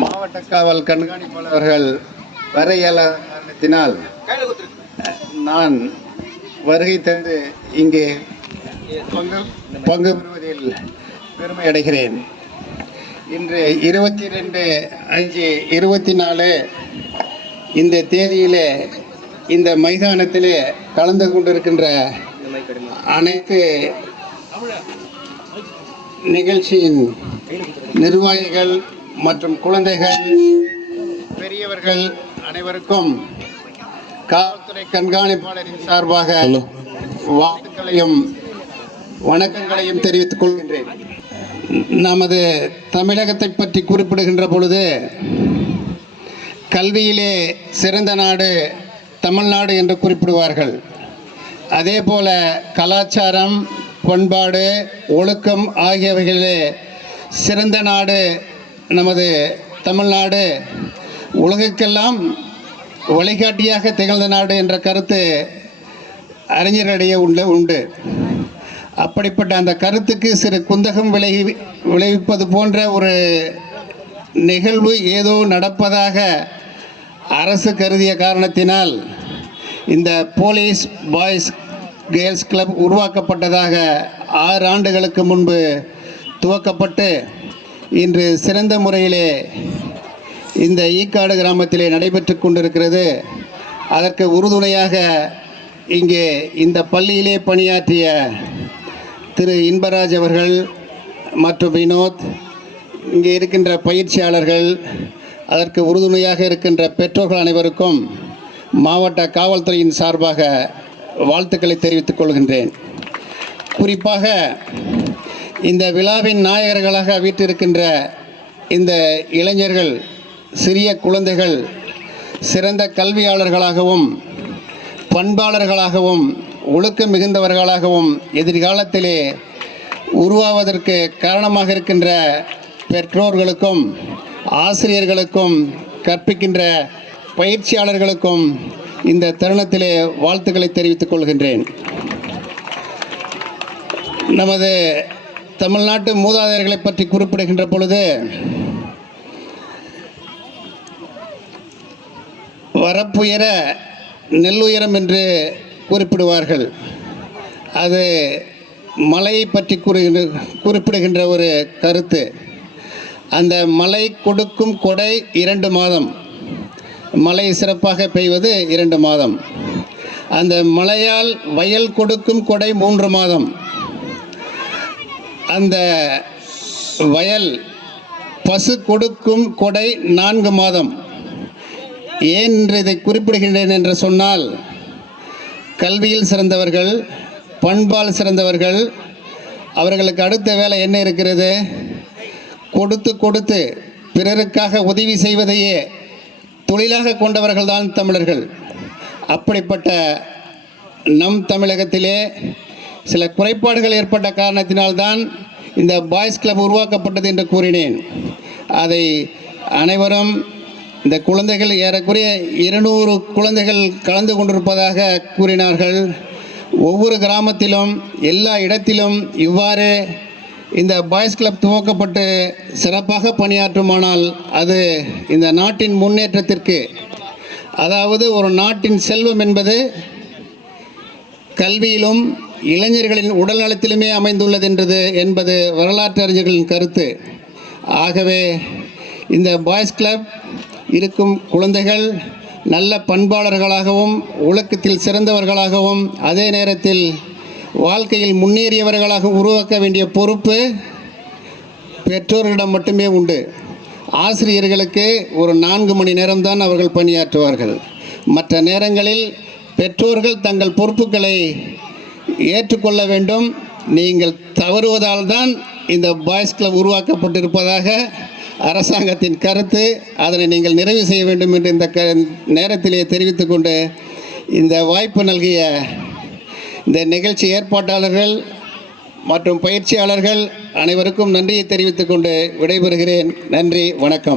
மாவட்ட காவல் கண்காணிப்பாளர்கள் வர இயலாத காரணத்தினால் நான் வருகை தந்து இங்கே பங்கு பெறுவதில் பெருமை அடைகிறேன். இன்று 22/5/24 இந்த தேதியிலே இந்த மைதானத்திலே கலந்து கொண்டிருக்கின்ற அனைத்து நிகழ்ச்சியின் நிர்வாகிகள் மற்றும் குழந்தைகள், பெரியவர்கள் அனைவருக்கும் காவல்துறை கண்காணிப்பாளரின் சார்பாக வாழ்த்துக்களையும் வணக்கங்களையும் தெரிவித்துக் கொள்கின்றேன். நமது தமிழகத்தை பற்றி குறிப்பிடுகின்ற பொழுது கல்வியிலே சிறந்த நாடு தமிழ்நாடு என்று குறிப்பிடுவார்கள். அதே போல கலாச்சாரம், பண்பாடு, ஒழுக்கம் ஆகியவைகளிலே சிறந்த நாடு நமது தமிழ்நாடு, உலகுக்கெல்லாம் வழிகாட்டியாக திகழ்ந்த நாடு என்ற கருத்து அறிஞர்களிடையே உண்டு. அப்படிப்பட்ட அந்த கருத்துக்கு சிறு குந்தகம் விளைவிப்பது போன்ற ஒரு நிகழ்வு ஏதோ நடப்பதாக அரசு கருதிய காரணத்தினால் இந்த போலீஸ் பாய்ஸ் கேர்ள்ஸ் கிளப் உருவாக்கப்பட்டதாக 6 ஆண்டுகளுக்கு முன்பு துவக்கப்பட்டு இன்று சிறந்த முறையிலே இந்த ஈக்காடு கிராமத்திலே நடைபெற்று கொண்டிருக்கிறது. அதற்கு உறுதுணையாக இங்கே இந்த பள்ளியிலே பணியாற்றிய திரு இன்பராஜ் அவர்கள் மற்றும் வினோத், இங்கே இருக்கின்ற பயிற்சியாளர்கள், அதற்கு உறுதுணையாக இருக்கின்ற பெற்றோர்கள் அனைவருக்கும் மாவட்ட காவல்துறையின் சார்பாக வாழ்த்துக்களை தெரிவித்துக் கொள்கின்றேன். குறிப்பாக இந்த விழாவின் நாயகர்களாக வீற்றிருக்கின்ற இந்த இளைஞர்கள், சிறிய குழந்தைகள் சிறந்த கல்வியாளர்களாகவும் பண்பாளர்களாகவும் ஒழுக்கம் மிகுந்தவர்களாகவும் எதிர்காலத்திலே உருவாவதற்கு காரணமாக இருக்கின்ற பெற்றோர்களுக்கும் ஆசிரியர்களுக்கும் கற்பிக்கின்ற பயிற்சியாளர்களுக்கும் இந்த தருணத்திலே வாழ்த்துக்களை தெரிவித்துக் கொள்கின்றேன். நமது தமிழ்நாட்டு மூதாதையர்களை பற்றி குறிப்பிடுகின்ற பொழுது வரப்புயர நெல்லுயரம் என்று குறிப்பிடுவார்கள். அது மலையை பற்றி குறிப்பிடுகின்ற ஒரு கருத்து. அந்த மலை கொடுக்கும் கொடை 2 மாதம், மழை சிறப்பாக பெய்வது 2 மாதம். அந்த மழையால் வயல் கொடுக்கும் கொடை 3 மாதம். அந்த வயல் பசு கொடுக்கும் கொடை 4 மாதம். ஏன் என்று இதை குறிப்பிடுகின்றேன் என்று சொன்னால், கல்வியில் சிறந்தவர்கள், பண்பால் சிறந்தவர்கள், அவர்களுக்கு அடுத்த வேலை என்ன இருக்கிறது? கொடுத்து பிறருக்காக உதவி செய்வதையே தொழிலாக கொண்டவர்கள் தான் தமிழர்கள். அப்படிப்பட்ட நம் தமிழகத்திலே சில குறைபாடுகள் ஏற்பட்ட காரணத்தினால்தான் இந்த பாய்ஸ் கிளப் உருவாக்கப்பட்டது என்று கூறினேன். அதை அனைவரும், இந்த குழந்தைகள் ஏறக்குறைய 200 குழந்தைகள் கலந்து கொண்டிருப்பதாக கூறினார்கள். ஒவ்வொரு கிராமத்திலும் எல்லா இடத்திலும் இவ்வாறு இந்த பாய்ஸ் கிளப் துவக்கப்பட்டு சிறப்பாக பணியாற்றுமானால் அது இந்த நாட்டின் முன்னேற்றத்திற்கு, அதாவது ஒரு நாட்டின் செல்வம் என்பது கல்வியிலும் இளைஞர்களின் உடல் நலத்திலுமே அமைந்துள்ளது என்பது வரலாற்று அறிஞர்களின் கருத்து. ஆகவே இந்த பாய்ஸ் கிளப் இருக்கும் குழந்தைகள் நல்ல பண்பாளர்களாகவும் ஒழுக்கத்தில் சிறந்தவர்களாகவும் அதே நேரத்தில் வாழ்க்கையில் முன்னேறியவர்களாக உருவாக்க வேண்டிய பொறுப்பு பெற்றோர்களிடம் மட்டுமே உண்டு. ஆசிரியர்களுக்கு ஒரு 4 மணி நேரம்தான் அவர்கள் பணியாற்றுவார்கள். மற்ற நேரங்களில் பெற்றோர்கள் தங்கள் பொறுப்புகளை ஏற்றுக்கொள்ள வேண்டும். நீங்கள் தவறுவதால் தான் இந்த பாய்ஸ் கிளப் உருவாக்கப்பட்டிருப்பதாக அரசாங்கத்தின் கருத்து. அதனை நீங்கள் நிறைவு செய்ய வேண்டும் என்று இந்த நேரத்திலே தெரிவித்துக்கொண்டு, இந்த வாய்ப்பு நல்கிய இந்த நிகழ்ச்சி ஏற்பாட்டாளர்கள் மற்றும் பயிற்சியாளர்கள் அனைவருக்கும் நன்றியை தெரிவித்துக்கொண்டு விடைபெறுகிறேன். நன்றி, வணக்கம்.